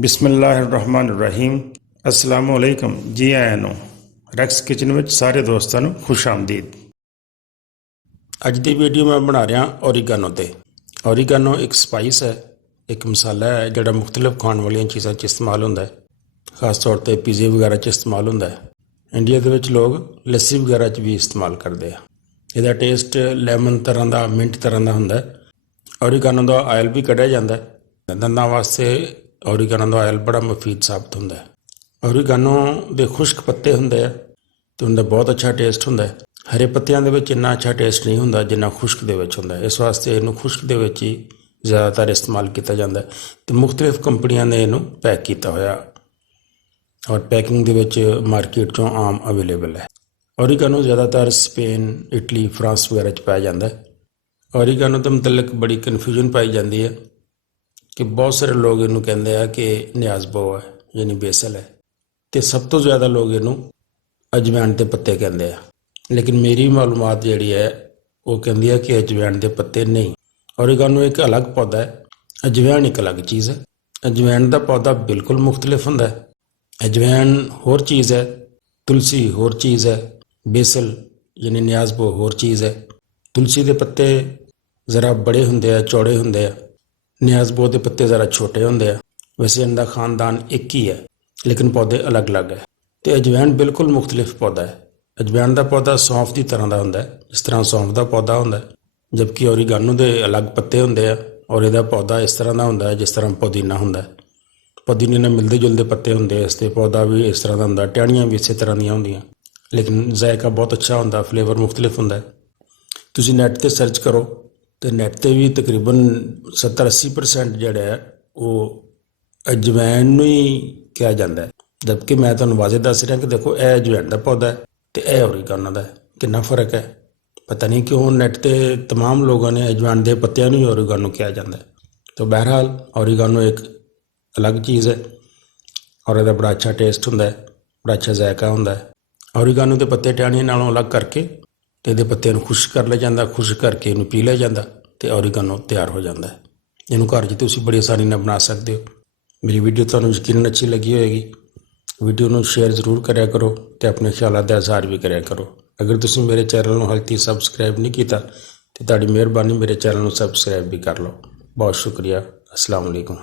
ਬਿਸਮਿਲ੍ਲਾਹਿਰਰਹਿਮਾਨਿਰਰਹੀਮ अस्सलामु अलैकुम जी आया ਨੂੰ ਰੈਕਸ ਕਿਚਨ ਵਿੱਚ ਸਾਰੇ ਦੋਸਤਾਂ ਨੂੰ ਖੁਸ਼ ਆਮਦੀਦ। ਅੱਜ ਦੀ ਵੀਡੀਓ ਮੈਂ ਬਣਾ ਰਿਹਾ ਔਰੀਗਾਨੋ ਤੇ। ਔਰੀਗਾਨੋ ਇੱਕ ਸਪਾਈਸ ਹੈ, ਇੱਕ ਮਸਾਲਾ ਹੈ ਜਿਹੜਾ ਮੁxtਲਿਫ ਖਾਣ ਵਾਲੀਆਂ ਚੀਜ਼ਾਂ 'ਚ ਇਸਤੇਮਾਲ ਹੁੰਦਾ ਹੈ, ਖਾਸ ਤੌਰ 'ਤੇ ਪੀਜ਼ੇ ਵਗੈਰਾ 'ਚ ਇਸਤੇਮਾਲ ਹੁੰਦਾ ਹੈ। ਇੰਡੀਆ ਦੇ ਵਿੱਚ ਲੋਕ ਲੱਸੀ ਵਗੈਰਾ 'ਚ ਵੀ ਇਸਤੇਮਾਲ ਕਰਦੇ ਆ। ਇਹਦਾ ਟੇਸਟ ਲੈਮਨ ਤਰ੍ਹਾਂ ਦਾ, ਮਿੰਟ ਤਰ੍ਹਾਂ ਦਾ ਹੁੰਦਾ ਹੈ। ਔਰੀਗਾਨੋ ਦਾ ਆਇਲ ਵੀ ਕੱਢਿਆ ਜਾਂਦਾ ਹੈ। ਦੰਦਾਂ ਵਾਸਤੇ ਔਰੀਗਾਨੋ ਦਾ ਆਇਲ ਬੜਾ ਮੁਫੀਦ ਸਾਬਤ ਹੁੰਦਾ ਹੈ। ਔਰੀਗਾਨੋ ਦੇ ਖੁਸ਼ਕ ਪੱਤੇ ਹੁੰਦੇ ਆ ਅਤੇ ਉਹਨਾਂ ਦਾ ਬਹੁਤ ਅੱਛਾ ਟੇਸਟ ਹੁੰਦਾ ਹੈ। ਹਰੇ ਪੱਤਿਆਂ ਦੇ ਵਿੱਚ ਇੰਨਾ ਅੱਛਾ ਟੇਸਟ ਨਹੀਂ ਹੁੰਦਾ ਜਿੰਨਾ ਖੁਸ਼ਕ ਦੇ ਵਿੱਚ ਹੁੰਦਾ ਹੈ। ਇਸ ਵਾਸਤੇ ਇਹਨੂੰ ਖੁਸ਼ਕ ਦੇ ਵਿੱਚ ਹੀ ਜ਼ਿਆਦਾਤਰ ਇਸਤੇਮਾਲ ਕੀਤਾ ਜਾਂਦਾ ਅਤੇ ਮੁxtਲਿਫ ਕੰਪਨੀਆਂ ਨੇ ਇਹਨੂੰ ਪੈਕ ਕੀਤਾ ਹੋਇਆ ਔਰ ਪੈਕਿੰਗ ਦੇ ਵਿੱਚ ਮਾਰਕੀਟ 'ਚੋਂ ਆਮ ਅਵੇਲੇਬਲ ਹੈ। ਔਰੀਗਾਨੋ ਜ਼ਿਆਦਾਤਰ ਸਪੇਨ, ਇਟਲੀ, ਫਰਾਂਸ ਵਗੈਰਾ 'ਚ ਪਾਇਆ ਜਾਂਦਾ ਹੈ। ਔਰੀਗਾਨੋ ਦੇ ਮੁਤਲਕ ਬੜੀ ਕਨਫਿਊਜ਼ਨ ਪਾਈ ਜਾਂਦੀ ਹੈ ਕਿ ਬਹੁਤ ਸਾਰੇ ਲੋਕ ਇਹਨੂੰ ਕਹਿੰਦੇ ਆ ਕਿ ਨਿਆਜ਼ਬੋ ਹੈ, ਯਾਨੀ ਬੇਸਲ ਹੈ, ਅਤੇ ਸਭ ਤੋਂ ਜ਼ਿਆਦਾ ਲੋਕ ਇਹਨੂੰ ਅਜਵਾਇਣ ਦੇ ਪੱਤੇ ਕਹਿੰਦੇ ਆ। ਲੇਕਿਨ ਮੇਰੀ ਮਾਲੂਮਾਤ ਜਿਹੜੀ ਹੈ ਉਹ ਕਹਿੰਦੀ ਹੈ ਕਿ ਅਜਵਾਇਣ ਦੇ ਪੱਤੇ ਨਹੀਂ। ਔਰੀਗਾਨੋ ਇੱਕ ਅਲੱਗ ਪੌਦਾ ਹੈ, ਅਜਵਾਇਣ ਇੱਕ ਅਲੱਗ ਚੀਜ਼ ਹੈ। ਅਜਵਾਇਣ ਦਾ ਪੌਦਾ ਬਿਲਕੁਲ ਮੁxtਲਿਫ ਹੁੰਦਾ ਹੈ। ਅਜਵਾਇਣ ਹੋਰ ਚੀਜ਼ ਹੈ, ਤੁਲਸੀ ਹੋਰ ਚੀਜ਼ ਹੈ, ਬੇਸਲ ਯਾਨੀ ਨਿਆਜ਼ਬੋ ਹੋਰ ਚੀਜ਼ ਹੈ। ਤੁਲਸੀ ਦੇ ਪੱਤੇ ਜ਼ਰਾ ਬੜੇ ਹੁੰਦੇ ਆ, ਚੌੜੇ ਹੁੰਦੇ ਆ। ਨਿਆਜ਼ਬੋ ਦੇ ਪੱਤੇ ਜ਼ਰਾ ਛੋਟੇ ਹੁੰਦੇ ਆ। ਵੈਸੇ ਇਹਨਾਂ ਦਾ ਖਾਨਦਾਨ ਇੱਕ ਹੀ ਹੈ ਲੇਕਿਨ ਪੌਦੇ ਅਲੱਗ-ਅਲੱਗ ਹੈ। ਅਤੇ ਅਜਵਾਇਣ ਬਿਲਕੁਲ ਮੁxtਲਿਫ ਪੌਦਾ ਹੈ। ਅਜਵਾਇਣ ਦਾ ਪੌਦਾ ਸੌਂਫ ਦੀ ਤਰ੍ਹਾਂ ਦਾ ਹੁੰਦਾ ਹੈ, ਜਿਸ ਤਰ੍ਹਾਂ ਸੌਂਫ ਦਾ ਪੌਦਾ ਹੁੰਦਾ ਹੈ, ਜਦਕਿ ਔਰੀਗਾਨੋ ਦੇ ਅਲੱਗ ਪੱਤੇ ਹੁੰਦੇ ਆ ਔਰ ਇਹਦਾ ਪੌਦਾ ਇਸ ਤਰ੍ਹਾਂ ਦਾ ਹੁੰਦਾ ਹੈ ਜਿਸ ਤਰ੍ਹਾਂ ਪੁਦੀਨਾ ਹੁੰਦਾ ਹੈ। ਪੁਦੀਨੇ ਨਾਲ ਮਿਲਦੇ ਜੁਲਦੇ ਪੱਤੇ ਹੁੰਦੇ ਇਸ 'ਤੇ ਪੌਦਾ ਵੀ ਇਸ ਤਰ੍ਹਾਂ ਦਾ ਹੁੰਦਾ, ਟਹਿਣੀਆਂ ਵੀ ਇਸੇ ਤਰ੍ਹਾਂ ਦੀਆਂ ਹੁੰਦੀਆਂ, ਲੇਕਿਨ ਜ਼ਾਇਕਾ ਬਹੁਤ ਅੱਛਾ ਹੁੰਦਾ, ਫਲੇਵਰ ਮੁxtਲਿਫ ਹੁੰਦਾ ਹੈ। ਤੁਸੀਂ ਨੈੱਟ 'ਤੇ ਸਰਚ ਕਰੋ ਅਤੇ ਨੈੱਟ 'ਤੇ ਵੀ ਤਕਰੀਬਨ 70-80% ਜਿਹੜਾ ਹੈ ਉਹ ਅਜਵਾਇਣ ਨੂੰ ਹੀ ਕਿਹਾ ਜਾਂਦਾ ਹੈ, ਜਦਕਿ ਮੈਂ ਤੁਹਾਨੂੰ ਵਾਜ਼ਿਹ ਦੱਸ ਰਿਹਾ ਕਿ ਦੇਖੋ ਇਹ ਅਜਵਾਇਣ ਦਾ ਪੌਦਾ ਹੈ ਅਤੇ ਇਹ ਔਰੀਗਾਨੋ ਦਾ ਹੈ। ਕਿੰਨਾ ਫ਼ਰਕ ਹੈ, ਪਤਾ ਨਹੀਂ ਕਿਉਂ ਨੈੱਟ 'ਤੇ ਤਮਾਮ ਲੋਕਾਂ ਨੇ ਅਜਵਾਇਣ ਦੇ ਪੱਤਿਆਂ ਨੂੰ ਹੀ ਔਰੀਗਾਨੋ ਕਿਹਾ ਜਾਂਦਾ ਹੈ। ਤਾਂ ਬਹਰਹਾਲ ਔਰੀਗਾਨੋ ਇੱਕ ਅਲੱਗ ਚੀਜ਼ ਹੈ ਔਰ ਇਹਦਾ ਬੜਾ ਅੱਛਾ ਟੇਸਟ ਹੁੰਦਾ ਹੈ, ਬੜਾ ਅੱਛਾ ਜ਼ਾਇਕਾ ਹੁੰਦਾ ਹੈ। ਔਰੀਗਾਨੋ ਦੇ ਪੱਤੇ ਟਹਿਣੀਆਂ ਨਾਲੋਂ ਅਲੱਗ ਕਰਕੇ ਅਤੇ ਇਹਦੇ ਪੱਤਿਆਂ ਨੂੰ ਖੁਸ਼ਕ ਕਰ ਲਿਆ ਜਾਂਦਾ, ਖੁਸ਼ਕ ਕਰਕੇ ਇਹਨੂੰ ਪੀ ਲਿਆ ਜਾਂਦਾ ਅਤੇ ਔਰੀਗਾਨੋ ਤਿਆਰ ਹੋ ਜਾਂਦਾ ਹੈ। ਇਹਨੂੰ ਘਰ 'ਚ ਤੁਸੀਂ ਬੜੀ ਆਸਾਨੀ ਨਾਲ ਬਣਾ ਸਕਦੇ ਹੋ। ਮੇਰੀ ਵੀਡੀਓ ਤੁਹਾਨੂੰ ਯਕੀਨਨ ਅੱਛੀ ਲੱਗੀ ਹੋਏਗੀ। ਵੀਡੀਓ ਨੂੰ ਸ਼ੇਅਰ ਜ਼ਰੂਰ ਕਰਿਆ ਕਰੋ ਅਤੇ ਆਪਣੇ ਖਿਆਲਾਂ ਦਾ ਇਜ਼ਹਾਰ ਵੀ ਕਰਿਆ ਕਰੋ। ਅਗਰ ਤੁਸੀਂ ਮੇਰੇ ਚੈਨਲ ਨੂੰ ਹਾਲੇ ਤੱਕ ਸਬਸਕ੍ਰਾਈਬ ਨਹੀਂ ਕੀਤਾ ਤਾਂ ਤੁਹਾਡੀ ਮਿਹਰਬਾਨੀ ਮੇਰੇ ਚੈਨਲ ਨੂੰ ਸਬਸਕ੍ਰਾਈਬ ਵੀ ਕਰ ਲਓ। ਬਹੁਤ ਸ਼ੁਕਰੀਆ। अस्सलाम वालेकुम।